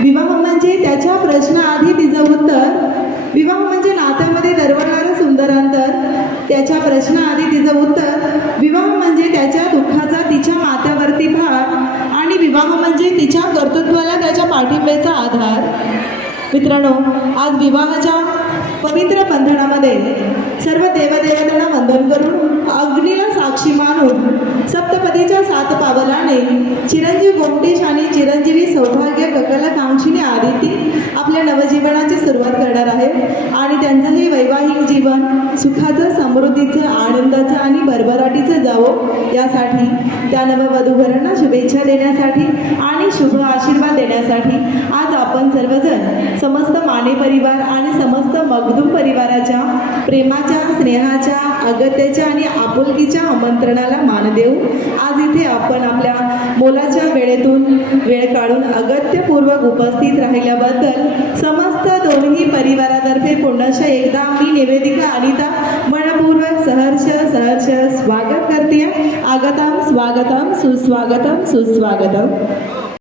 विवाह म्हणजे त्याच्या प्रश्नाआधी तिचं उत्तर, विवाह म्हणजे नात्यामध्ये दरवळणारं सुंदर अंतर, त्याच्या प्रश्नाआधी तिचं उत्तर, विवाह म्हणजे त्याच्या दुःखाचा तिच्या माथ्यावरती भार, आणि विवाह म्हणजे तिच्या कर्तृत्वाला त्याच्या पाठिंब्याचा आधार. मित्रांनो, आज विवाहाच्या पवित्र बंधनामध्ये सर्व देवदेवतांना वंदन करून, अग्नीला साक्षी मानून, सप्तपदीच्या 7 पावलाने चिरंजीव गोमटेश आणि चिरंजीवी सौभाग्य ककलकांक्षीने आदिती आपल्या नवजीवनाची सुरुवात करणार आहे. आणि त्यांचं हे वैवाहिक जीवन सुखाचं, समृद्धीचं, आनंदाचं आणि भरभराटीचं जावो यासाठी, त्या नववधूवरांना शुभेच्छा देण्यासाठी आणि शुभ आशीर्वाद देण्यासाठी आज आपण सर्वजण समस्त माने परिवार आणि समस्त मगदूम परिवाराच्या प्रेमाच्या, स्नेहाच्या, अगत्याच्या आणि आपुलकीच्या आमंत्रणाला मान देऊ आज इथे आपण आपल्या मोलाच्या वेळेतून वेळ काढून अगत्यपूर्वक उपस्थित राहिल्याबद्दल समस्त दोन्ही परिवारातर्फे पुन्हा एकदा मी निवेदिका अनिता मनपूर्वक सहर्ष स्वागत करते. आगतम स्वागतम सुस्वागतम सुस्वागतम.